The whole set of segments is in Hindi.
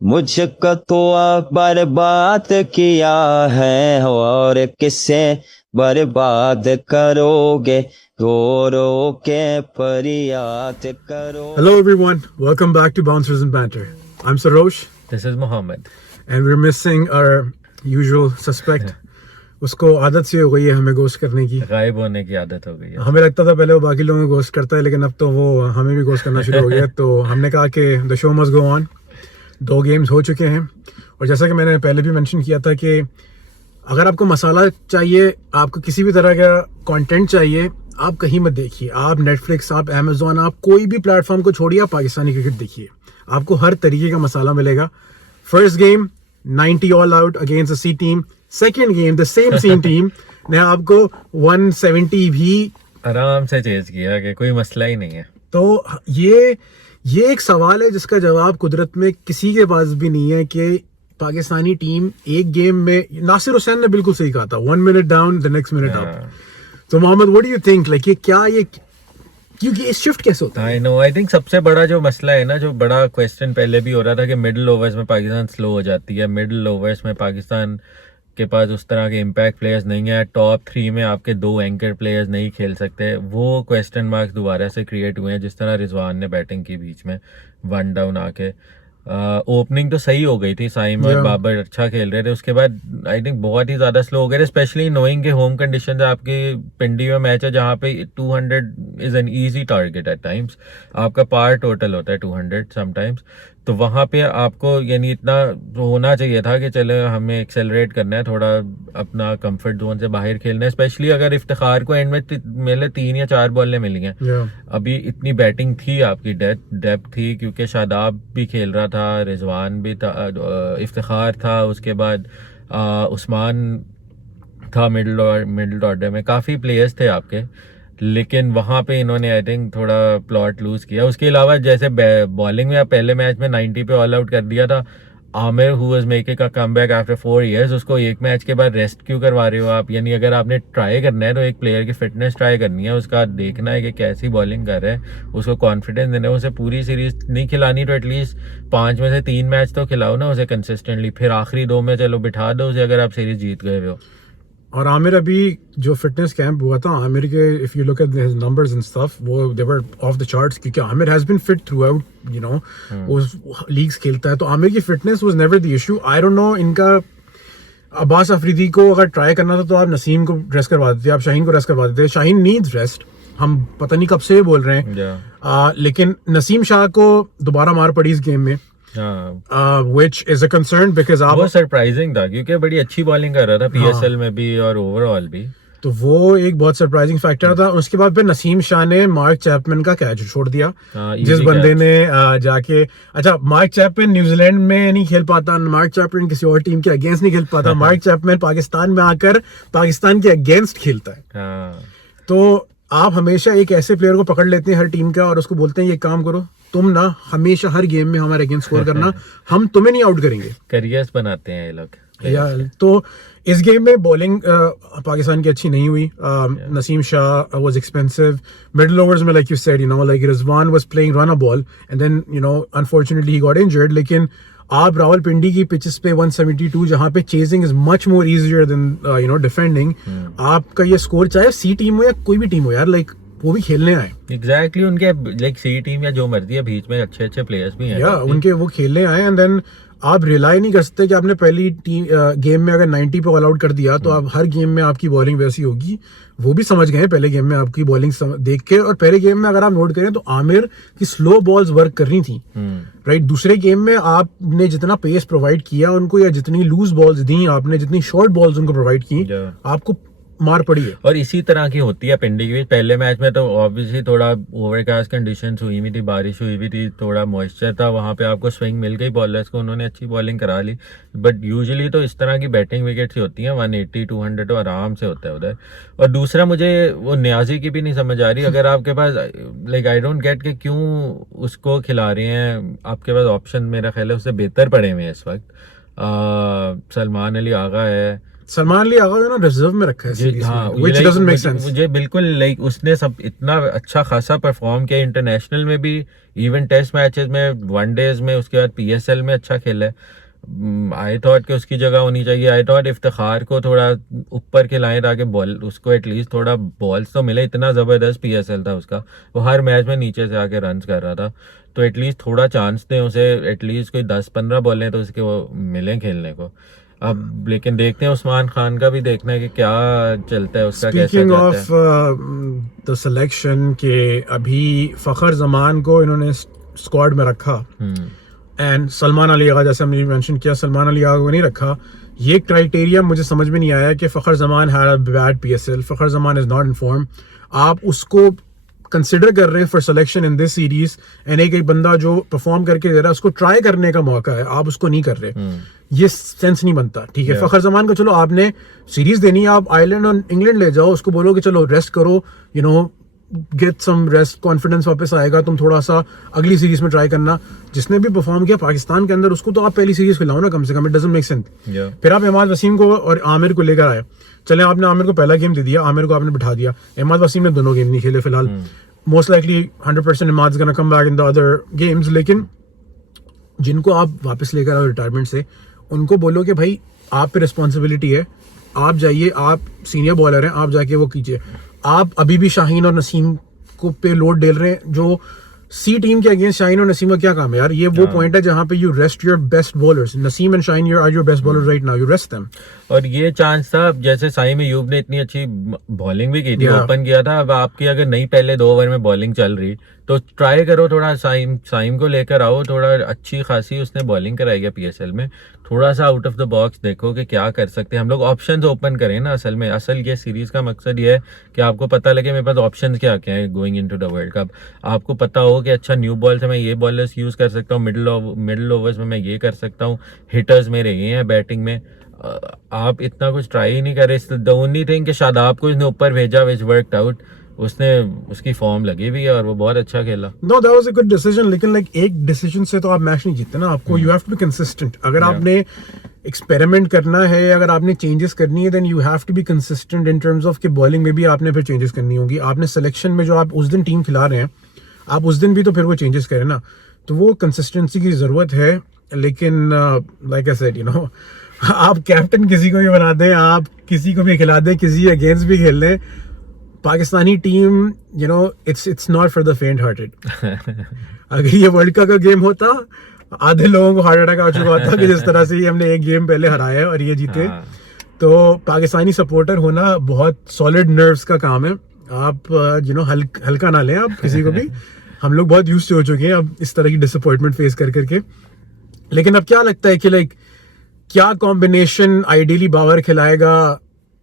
मुझको तो बर्बाद किया है और किसे बर्बाद करोगे, रो रो के फरियाद करो. Hello everyone, welcome back to Bouncers and Banter. I'm Sarosh. This is Mohammed. And we're missing our usual suspect. उसको आदत सी हो गई है हमें गोस्ट करने की, गायब होने की आदत हो गई है. हमें लगता था पहले वो बाकी लोगों को गोस्ट करता है, लेकिन अब तो वो हमें भी गोस्ट करना शुरू हो गया. तो हमने कहा कि the show must go on. 2 games हो चुके हैं और जैसा कि मैंने पहले भी मेंशन किया था कि अगर आपको मसाला चाहिए, आपको किसी भी तरह का कंटेंट चाहिए, आप कहीं मत देखिए. आप नेटफ्लिक्स, आप अमेजोन, आप कोई भी प्लेटफॉर्म को छोड़िए, आप पाकिस्तानी क्रिकेट देखिए. आपको हर तरीके का मसाला मिलेगा. First game 90 all out against the C team. Second game the same C team ने आपको 170 भी आराम से चेज किया कि कोई मसला ही नहीं है. तो ये एक सवाल है जिसका जवाब कुदरत में किसी के पास भी नहीं है कि पाकिस्तानी टीम एक गेम में, नासिर हुसैन ने बिल्कुल सही कहा था, 1 minute down the next minute up. तो Mohammad, what do you think, like ये क्योंकि इस शिफ्ट कैसे होता है? आई थिंक सबसे बड़ा जो मसला है ना, जो बड़ा क्वेश्चन पहले भी हो रहा था कि मिडिल ओवर्स में पाकिस्तान स्लो हो जाती है. मिडिल ओवर्स में पाकिस्तान के पास उस तरह के इम्पैक्ट प्लेयर्स नहीं है. टॉप 3 में आपके 2 एंकर प्लेयर्स नहीं खेल सकते. वो क्वेश्चन मार्क्स दोबारा से क्रिएट हुए हैं. जिस तरह रिजवान ने बैटिंग की बीच में 1 डाउन आके, ओपनिंग तो सही हो गई थी, साइम और बाबर अच्छा खेल रहे थे. उसके बाद आई थिंक बहुत ही ज़्यादा स्लो हो गए, स्पेशली नोइंग के होम कंडीशन है. आपकी पिंडी में मैच है जहाँ पे 200 is an easy target at times. आपका पार टोटल होता है 200 समटाइम्स. तो वहाँ पे आपको यानी इतना होना चाहिए था कि चले हमें एक्सेलरेट करना है, थोड़ा अपना कंफर्ट जोन से बाहर खेलना है. स्पेशली अगर इफ्तिखार को एंड में मेरे 3 या 4 बॉलें मिली हैं. अभी इतनी बैटिंग थी, आपकी डेप्थ थी, क्योंकि शादाब भी खेल रहा था, रिजवान भी था, इफ्तिखार था, उसके बाद उस्मान था मिडिल ऑर्डर में. काफ़ी प्लेयर्स थे आपके, लेकिन वहाँ पे इन्होंने आई थिंक थोड़ा प्लॉट लूज किया. उसके अलावा जैसे बॉलिंग में पहले मैच में 90 पे ऑल आउट कर दिया था. Aamir who was making a comeback after 4 years, उसको एक मैच के बाद रेस्ट क्यों करवा रहे हो आप? यानी अगर आपने ट्राई करना है तो एक प्लेयर की फिटनेस ट्राई करनी है, उसका देखना है कि कैसी बॉलिंग कर रहा है, उसको कॉन्फिडेंस देना है. उसे पूरी सीरीज नहीं खिलानी तो एटलीस्ट 5 में से 3 मैच तो खिलाओ ना उसे कंसिस्टेंटली. फिर आखिरी 2 में चलो बिठा दो उसे अगर आप सीरीज जीत गए हो. और आमिर अभी जो फिटनेस कैंप हुआ था आमिर के, if you look at his numbers and stuff, वो they were off the charts, क्योंकि Amir has been fit throughout, you know, वो लीग्स खेलता है. तो आमिर की fitness was never the issue. I don't know, इनका अब्बास अफरीदी को अगर ट्राई करना था तो आप नसीम को रेस्ट करवा देते, आप शाहीन को रेस्ट करवा देते. शाहीन नीड्स रेस्ट, हम पता नहीं कब से बोल रहे हैं. लेकिन नसीम शाह को दोबारा मार पड़ी इस गेम में, which is a concern because वो सरप्राइजिंग था क्योंकि बड़ी अच्छी बॉलिंग कर रहा था पीएसएल में भी और ओवरऑल भी. तो वो एक बहुत सरप्राइजिंग फैक्टर था. उसके बाद फिर नसीम शाह ने मार्क चैपमैन का कैच छोड़ दिया, जिस बंदे ने जाके, अच्छा मार्क चैपमैन न्यूजीलैंड में नहीं खेल पाता, मार्क चैपमैन किसी और टीम के अगेंस्ट नहीं खेल पाता, मार्क चैपमैन पाकिस्तान में आकर पाकिस्तान के अगेंस्ट खेलता है. तो आप हमेशा एक ऐसे प्लेयर को पकड़ लेते हैं हर टीम का और उसको बोलते हैं ये काम करो, तुम ना हमेशा हर गेम में हमारे अगेंस्ट स्कोर करना, हम तुम्हें नहीं आउट करेंगे. करियर्स बनाते हैं ये लोग. तो इस गेम में बॉलिंग पाकिस्तान की अच्छी नहीं हुई. Naseem Shah was expensive. Middle overs में like you said, you know, like Rizwan was playing run a ball and then, you know, unfortunately he got injured. लेकिन आप रावलपिंडी की पिचेस पे 172 जहां पे chasing is much more easier than, you know, defending, आपका ये स्कोर चाहे सी टीम हो या कोई भी टीम हो यार, लाइक वो भी खेलने आए. एग्जैक्टली उनके लाइक सी टीम या जो मर्जी है, बीच में अच्छे अच्छे प्लेयर्स भी हैं. उनके वो खेलने आए एंड देन आप रिलाई नहीं कर सकते कि आपने पहली गेम में अगर 90 पे ऑल आउट कर दिया तो आप हर गेम में आपकी बॉलिंग वैसी होगी. वो भी समझ गए पहले गेम में आपकी बॉलिंग देख के. और पहले गेम में अगर आप नोट करें तो आमिर की स्लो बॉल्स वर्क कर रही थी, राइट. दूसरे गेम में आपने जितना पेस प्रोवाइड किया उनको, या जितनी लूज बॉल्स दी आपने, जितनी शॉर्ट बॉल्स उनको प्रोवाइड की, आपको मार पड़ी है. और इसी तरह की होती है पिंडी की. पहले मैच में तो ऑब्वियसली थोड़ा ओवरकास्ट कंडीशंस हुई हुई थी, बारिश हुई हुई थी, थोड़ा मॉइस्चर था, वहां पे आपको स्विंग मिल गई बॉलर्स को, उन्होंने अच्छी बॉलिंग करा ली. बट यूजुअली तो इस तरह की बैटिंग विकेट्स ही होती हैं, 180 200 तो आराम से होता है उधर. और दूसरा मुझे वो न्याजी की भी नहीं समझ आ रही. अगर आपके पास लाइक आई डोंट गेट कि क्यों उसको खिला रहे हैं. आपके पास ऑप्शन मेरा ख्याल है उससे बेहतर पड़े हुए हैं इस वक्त. सलमान अली आगा है, सलमान अली आगा ने रिजर्व में रखा है सीरीज हाँ, में, व्हिच डजंट मेक सेंस। मुझे बिल्कुल लाइक उसने सब इतना अच्छा खासा परफॉर्म किया इंटरनेशनल में भी, इवन टेस्ट मैचेस में, वनडेज में, उसके बाद पीएसएल में अच्छा खेला है। आई थॉट कि उसकी जगह होनी चाहिए। आई थॉट इफ्तिखार को थोड़ा ऊपर खिलाएं ताकि बॉल उसको एटलीस्ट थोड़ा बॉल्स तो मिले। इतना ज़बरदस्त पीएसएल था उसका, वो हर मैच में नीचे से आके रन कर रहा था, तो एटलीस्ट थोड़ा चांस दें उसे, एटलीस्ट कोई 10-15 बॉलें तो उसके वो मिलें खेलने को। अब लेकिन देखते हैं, उस्मान खान का भी देखना है कि क्या चलता है उसका, कैसा स्पीकिंग जाता ऑफ है। द सिलेक्शन के अभी फ़खर जमान को इन्होंने स्क्वाड में रखा एंड सलमान अली आगा, जैसे हमने मेंशन किया, सलमान अली आगा को नहीं रखा। ये क्राइटेरिया मुझे समझ में नहीं आया कि Fakhar Zaman had a bad PSL, Fakhar Zaman is not in form, आप उसको कंसिडर कर रहे हैं for selection in this series, and एक बंदा जो परफॉर्म करके दे रहा है उसको ट्राई करने का मौका है, आप उसको नहीं कर रहे। ये सेंस नहीं बनता। ठीक है, फ़खर जमान को चलो आपने सीरीज देनी है, आप आयरलैंड और इंग्लैंड ले जाओ, उसको बोलो कि चलो रेस्ट करो, you know get some rest, confidence वापस आएगा, तुम थोड़ा सा अगली सीरीज में ट्राई करना। जिसने भी परफॉर्म किया पाकिस्तान के अंदर, उसको तो आप पहली सीरीज खिलाओ ना कम से कम, इट डजंट मेक सेंस। फिर आप इमाद वसीम को और आमिर को लेकर आए, चले आपने आमिर को पहला गेम दे दिया, आमिर को आपने बिठा दिया, इमाद वसीम ने दोनों गेम नहीं खेले फिलहाल। Most likely 100% Imad gonna come back in the other games, लेकिन जिनको आप वापस लेकर आओ रिटायरमेंट से, उनको बोलो कि भाई आप पे रिस्पॉन्सिबिलिटी है, आप जाइए, आप सीनियर बॉलर हैं, आप जाके वो कीजिए। आप अभी भी शाहीन और नसीम को पे लोड डेल रहे हैं, जो सी टीम के अगेंस्ट शाहीन और नसीम का क्या काम है यार? ये वो पॉइंट है जहां पे you rest your best bowlers. Naseem and Shaheen are your best bowlers right now, you rest them. और ये चांस था, जैसे साइम अयूब ने इतनी अच्छी बॉलिंग भी की थी, ओपन किया था, अब आपकी अगर नहीं पहले 2 ओवर में बॉलिंग चल रही तो ट्राई करो थोड़ा, साइम को लेकर आओ, थोड़ा अच्छी खासी उसने बॉलिंग कराई है पीएसएल में, थोड़ा सा आउट ऑफ द बॉक्स देखो कि क्या कर सकते हैं हम लोग, ऑप्शंस ओपन करें ना। असल ये सीरीज का मकसद ये है कि आपको पता लगे मेरे पास ऑप्शंस क्या क्या है going into the world cup. आपको पता हो कि अच्छा न्यू बॉल से मैं ये बॉलर्स यूज कर सकता हूँ, मिडिल ओवर्स में मैं ये कर सकता हूँ, हिटर्स मेरे ये हैं बैटिंग में। आप इतना कुछ ट्राई ही नहीं करे। द ओनली थिंग कि शादाब को इसने ऊपर भेजा विच वर्कड आउट, उसने उसकी फॉर्म लगी हुई है और वो बहुत अच्छा खेला। No that was a good decision, लेकिन लाइक एक डिसीजन से तो आप मैच नहीं जीतते ना, आपको you have to be consistent. अगर आपने एक्सपेरिमेंट करना है, अगर आपने चेंजेस करनी है, then you have to be consistent in terms of कि बॉलिंग में भी आपने फिर चेंजेस करनी होगी। आपने सिलेक्शन में जो आप उस दिन टीम खिला रहे हैं, आप उस दिन भी तो फिर वो चेंजेस करें ना, तो वो कंसिस्टेंसी की जरूरत है। लेकिन like I said, you no, आप कैप्टन किसी को भी बना दें, आप किसी को भी खिला दें, किसी अगेंस्ट भी खेल लें, Pakistani team, you know, it's not for the फेंट हार्टेड। अगर ये वर्ल्ड कप का गेम होता, आधे लोगों को हार्ट अटैक आ चुका होता कि जिस तरह से ही हमने एक गेम पहले हराया है और ये जीते। तो पाकिस्तानी सपोर्टर होना बहुत सॉलिड नर्व्स का काम है। आप यू नो हल्का ना लें आप किसी को भी। हम लोग बहुत यूज्ड हो चुके हैं अब इस तरह की डिसअपॉइंटमेंट फेस कर करके। लेकिन अब क्या लगता है कि लाइक क्या कॉम्बिनेशन आइडियली बाबर खिलाएगा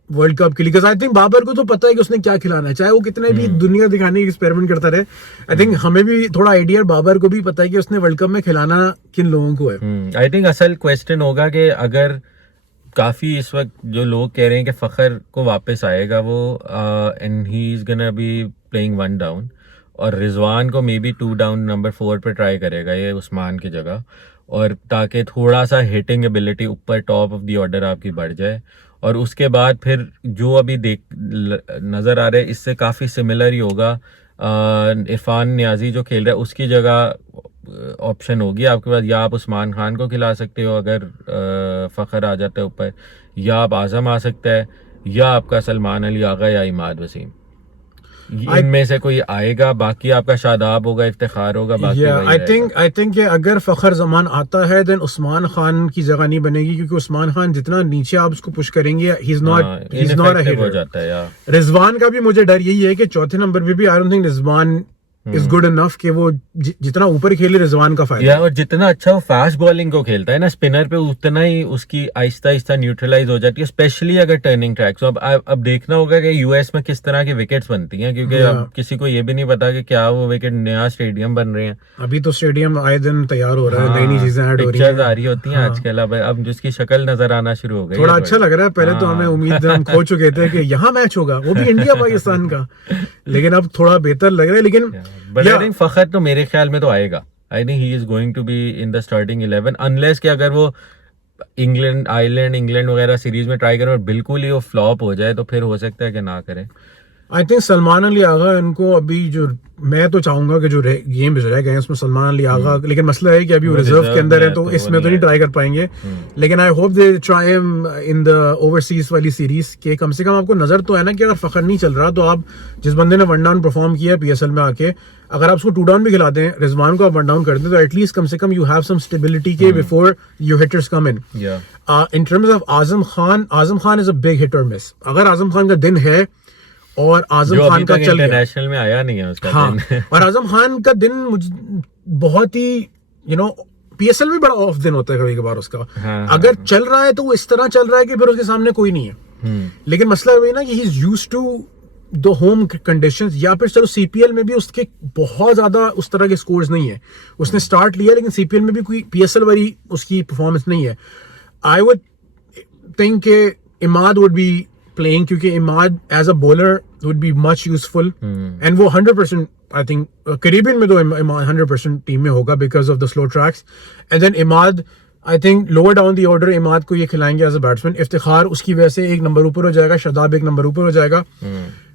वर्ल्ड कप के लिए? आई थिंक बाबर को तो पता है कि उसने क्या खिलाना है, चाहे वो कितने भी दुनिया दिखाने की एक्सपेरिमेंट करता रहे। आई थिंक हमें भी थोड़ा आइडिया, बाबर को भी पता है कि उसने वर्ल्ड कप में खिलाना किन लोगों को है। आई थिंक असल क्वेश्चन होगा कि अगर काफी इस वक्त जो लोग कह रहे हैं कि फखर को वापस आएगा वो, and he is gonna be playing 1 down, और रिजवान को मे बी 2 डाउन नंबर 4 पे ट्राई करेगा ये उस्मान की जगह, और ताकि थोड़ा सा हिटिंग एबिलिटी ऊपर टॉप ऑफ द ऑर्डर आपकी बढ़ जाए। और उसके बाद फिर जो अभी नज़र आ रहा है इससे काफ़ी सिमिलर ही होगा। इरफान नियाजी जो खेल रहा है उसकी जगह ऑप्शन होगी आपके पास, या आप उस्मान खान को खिला सकते हो अगर फ़खर आ जाता है ऊपर, या आप आज़म आ सकता है, या आपका सलमान अली आगा या इमाद वसीम, इनमें से कोई आएगा। बाकी आपका शादाब होगा, इफ्तिखार होगा, बाकी आई थिंक अगर फखर जमान आता है देन उस्मान खान की जगह नहीं बनेगी, क्योंकि उस्मान खान जितना नीचे आप उसको पुश करेंगे he is not a hitter हो जाता है। रिजवान का भी मुझे डर यही है कि चौथे नंबर पे भी I don't think Rizwan is good enough कि वो जितना ऊपर खेले रिजवान का फायदा है। और जितना अच्छा वो फास्ट बॉलिंग को खेलता है ना स्पिनर पे, उतना ही उसकी आहिस्ता आहिस्ता न्यूट्रलाइज हो जाती है, स्पेशली अगर टर्निंग ट्रैक्स। अब देखना होगा कि यूएस में किस तरह की विकेट्स बनती हैं, क्योंकि अब किसी को ये भी नहीं पता कि क्या वो विकेट नया स्टेडियम बन रहे हैं। अभी तो स्टेडियम आए दिन तैयार हो रहा है, नई नई चीजें ऐड हो रही हैं, आ रही होती हैं आजकल। अब जिसकी शक्ल नजर आना शुरू हो गई, थोड़ा अच्छा लग रहा है। पहले तो हमें उम्मीद हम खो चुके थे कि यहाँ मैच होगा, वो भी इंडिया पाकिस्तान का, लेकिन अब थोड़ा बेहतर लग रहा है। लेकिन फखर तो मेरे ख्याल में तो आएगा। I think he is going to be in the starting 11 unless कि अगर वो इंग्लैंड वगैरह सीरीज में ट्राई करें और बिल्कुल ही वो फ्लॉप हो जाए तो फिर हो सकता है कि ना करें। आई थिंक सलमान अली आगा इनको अभी जो मैं तो चाहूंगा कि जो गेम रह गए हैं उसमें सलमान अली आगा, लेकिन मसला है कि अभी वो रिजर्व के अंदर है तो इसमें तो नहीं ट्राई कर पाएंगे, लेकिन I hope they try him in the overseas वाली सीरीज के कम से कम आपको नजर तो है ना कि अगर फखर नहीं चल रहा तो आप जिस बंदे ने वन डाउन परफॉर्म किया पीएसएल में आके, अगर आप उसको टू डाउन भी खिला दें, रिजवान को आप वन डाउन कर दें तो एटलीस्ट कम से कम यू हैव सम स्टेबिलिटी के before your hitters come in. In terms of Azam Khan is a big hit और मिस। अगर आजम खान का दिन है और आजम खान का चल गया, नेशनल में आया नहीं है उसका दिन। और आजम खान का दिन बहुत ही पीएसएल में बड़ा ऑफ दिन होता है कभी कभार उसका। अगर चल रहा है तो वो इस तरह चल रहा है कि फिर उसके सामने कोई नहीं है, लेकिन मसला वही ना कि he is used to the home conditions, या फिर चलो सीपीएल में भी उसके बहुत ज्यादा उस तरह के स्कोर्स नहीं है, उसने स्टार्ट लिया लेकिन सीपीएल में भी कोई पीएसएल वाली उसकी परफॉर्मेंस नहीं है। आई वुड थिंक के इमाद वुड बी playing क्योंकि Imad as a bowler would be much useful and वो 100% I think करीबन में तो इमाद 100% टीम में होगा because of the slow tracks, and then Imad I think lower down the order Imad को ये खिलाएंगे एज अ बैट्समैन। इफ्तिखार उसकी वजह से एक नंबर ऊपर हो जाएगा, शादाब एक नंबर ऊपर हो जाएगा।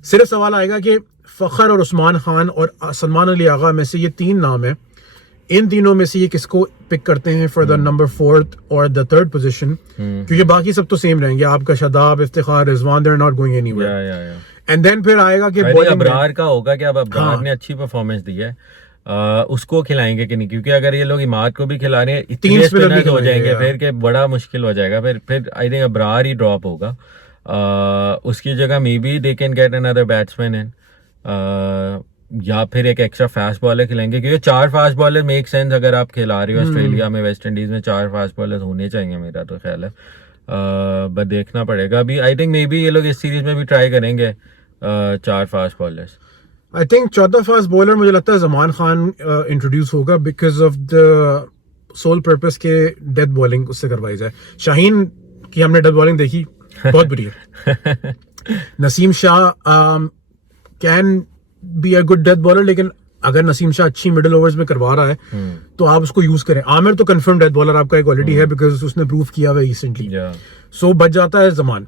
सिर्फ सवाल आएगा कि फखर और उस्मान खान और सलमान अली आगा में से ये तीन नाम है, इन तीनों में से ये किसको पिक करते हैं फॉर द नंबर 4th और द 3rd पोजीशन, क्योंकि बाकी सब तो सेम रहेंगे आपका Shadab, Iftikhar, Rizwan, they are not going anywhere. And then फिर आएगा कि अबरार का होगा कि अब अबरार ने अच्छी परफॉर्मेंस दी है, उसको खिलाएंगे कि नहीं, क्योंकि अगर ये लोग इमाद को भी खिला रहे हैं इतने स्पिनर्स हो जाएंगे फिर के बड़ा मुश्किल हो जाएगा। फिर I think Abrar he drop होगा, उसकी जगह may be they can get another batsman इन, या फिर एक एक्स्ट्रा फास्ट बॉलर खिलाएंगे, क्योंकि 4 फास्ट बॉलर मेक सेंस अगर आप खिला रहे हो ऑस्ट्रेलिया में, वेस्ट इंडीज में 4 फास्ट बॉलर होने चाहिए, मेरा तो ख्याल है। बट देखना पड़ेगा अभी। आई थिंक मे बी ये लोग इस सीरीज में भी ट्राई करेंगे 4 फास्ट बॉलर्स। आई थिंक चौथा फास्ट बॉलर मुझे लगता है जमान खान इंट्रोड्यूस होगा because of the sole purpose के डेथ बॉलिंग उससे करवाई जाए। शाहीन की हमने डेथ बॉलिंग देखी, बहुत बुरी है। Naseem Shah can be a good death bowler, लेकिन अगर नसीम शाह अच्छी मिडिल ओवर्स में करवा रहा है तो आप उसको यूज करें। आमिर तो कंफर्म डेथ बॉलर आपका एक क्वालिटी है बिकॉज उसने प्रूव किया हुआ रिसेंटली, सो बच जाता है जमान।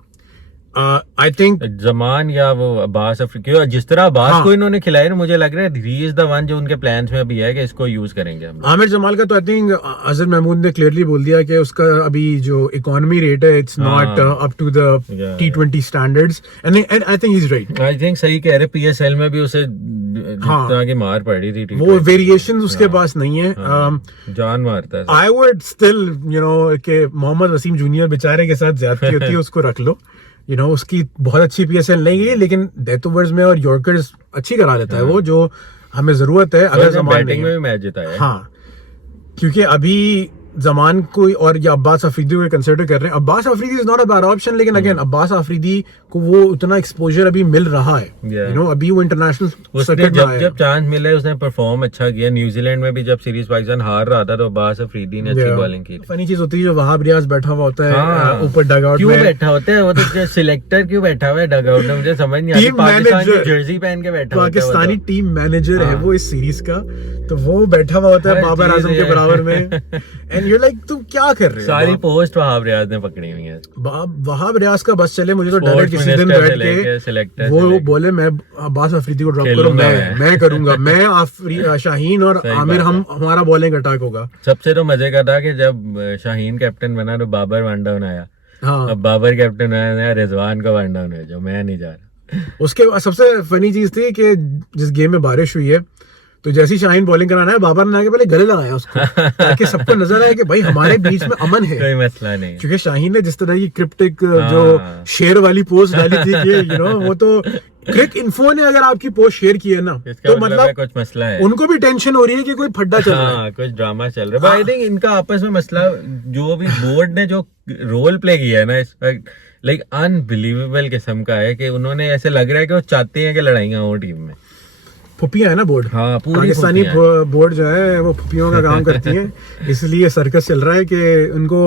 आई थिंक जमान या वो अब्बास अफरीदी, जिस तरह अब्बास को इन्होंने खिलाया ना, मुझे लग रहा है ही इज द वन जो उनके प्लान्स में अभी है कि इसको यूज करेंगे हम। आमिर जमाल का तो आई थिंक अजहर महमूद ने क्लियरली बोल दिया कि उसका अभी जो इकोनॉमी रेट है it's not up to the T20 standards, and I think he is right. I think सही कह रहे, पीएसएल में भी उसे जितना की मार पड़ी थी, वो वेरिएशंस उसके पास नहीं है, जान मारता है। आई वुड स्टिल कि मोहम्मद वसीम जूनियर बेचारे के साथ ज्यादती होती है, उसको रख लो। उसकी बहुत अच्छी पीएसएल नहीं गई, लेकिन डेथ ओवर्स में और यॉर्कर्स अच्छी करा लेता है वो, जो हमें जरूरत है। अगर बैटिंग में भी मैच जिताया है। हाँ, क्योंकि अभी जमान को और या अब्बास अफरीदी को कंसिडर कर रहे हैं। Abbas Afridi is not a bad option, लेकिन अगेन अब्बास अफरीदी को वो उतना एक्सपोजर अभी मिल रहा है, अभी वो इंटरनेशनल सर्किट में जब चांस मिला है उसने परफॉर्म अच्छा किया। न्यूजीलैंड में भी जब सीरीज पाकिस्तान हार रहा था तो अब्बास अफरीदी ने अच्छी बॉलिंग की। फनी चीज होती है जो वहाब रियाज बैठा हुआ होता है ऊपर डगआउट में, क्यों बैठा होता है वो, तो सिलेक्टर क्यों बैठा हुआ है डगआउट में, मुझे समझ नहीं आती। पाकिस्तान की जर्सी पहन के बैठा हुआ है, पाकिस्तानी टीम मैनेजर है वो इस सीरीज का, तो वो बैठा हुआ होता है बाबर आजम के बराबर में, एंड यू लाइक तुम क्या कर रहे हो। सारी पोस्ट वहाब रियाज ने पकड़ी हुई है। वहाब रियाज का बस चले, मुझे तो डायरेक्ट किसी दिन बैठ के वो बोले मैं अब्बास अफरीदी को ड्रॉप करूं, मैं करूंगा, मैं शाहीन और आमिर हमारा बॉलिंग अटैक होगा। सबसे तो मजे का था कि जब शाहीन कैप्टन बना तो बाबर वन डाउन आया। हाँ, अब बाबर कैप्टन आया, रिजवान का वन डाउन है जो मैं नहीं जा रहा। उसके सबसे फनी चीज थी कि जिस गेम में बारिश हुई है तो जैसी शाहीन बॉलिंग कराना है, बाबर ने आके पहले गले लगाया उसको ताकि सबको नजर आए कि भाई हमारे बीच में अमन है, कोई मसला नहीं। क्योंकि शाहीन ने जिस तरह की क्रिप्टिक जो शेर वाली पोस्ट डाली थी कि वो तो क्रिक इन्फो ने अगर आपकी पोस्ट शेयर की है ना, तो मतलब कुछ मसला है, उनको भी टेंशन हो रही है कि कोई फड्डा चल रहा है, कुछ ड्रामा चल रहा है। आई थिंक इनका आपस में मसला, जो भी बोर्ड ने जो रोल प्ले किया है ना इस वक्त, लाइक अनबिलीवेबल किस्म का है कि उन्होंने ऐसे लग रहा है कि वो चाहते हैं कि लड़ाइयाँ हो टीम में। फुपियां है ना बोर्ड, हाँ, पाकिस्तानी बोर्ड जो है वो फुपियों का काम करती है, इसलिए सर्कस चल रहा है कि उनको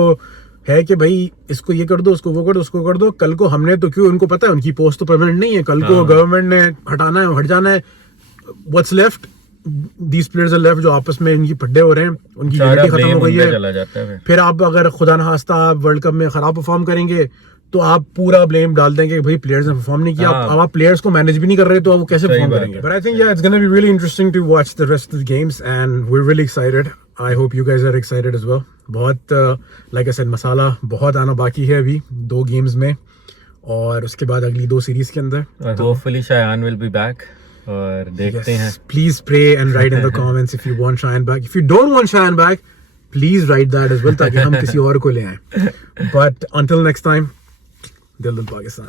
है कि भाई इसको ये कर दो, उसको वो कर दो, उसको कर दो। कल को हमने तो क्यों, उनको पता है उनकी पोस्ट तो परमानेंट नहीं है, कल को गवर्नमेंट ने हटाना है, हट जाना है, what's left these players are left जो आपस में इनकी पड्डे हो रहे हैं, उनकी सारा यूनिटी खत्म blame हो गई उन पे है। चला जाता है फिर आप अगर खुदा न खास्ता आप वर्ल्ड कप में खराब परफॉर्म करेंगे तो आप पूरा ब्लेम डाल देंगे कि भाई प्लेयर्स ने परफॉर्म नहीं किया। हाँ। अब आप प्लेयर्स को मैनेज भी नहीं कर रहे तो अब वो कैसे सही परफॉर्म बात करेंगे? है। But I think yeah it's gonna be really interesting to watch the rest of the games and we are really excited. I hope you guys are excited as well. बहुत लाइक आई सेड मसाला बहुत आना बाकी है अभी 2 गेम्स में और उसके बाद अगली 2 सीरीज के अंदर। और hopefully Shayan will be back और देखते हैं। Please pray and write in the comments if you want Shayan back. If you don't want Shayan back, please write that as well ताकि हम किसी और को ले आएं। But until next time, Dil Dil Pakistan.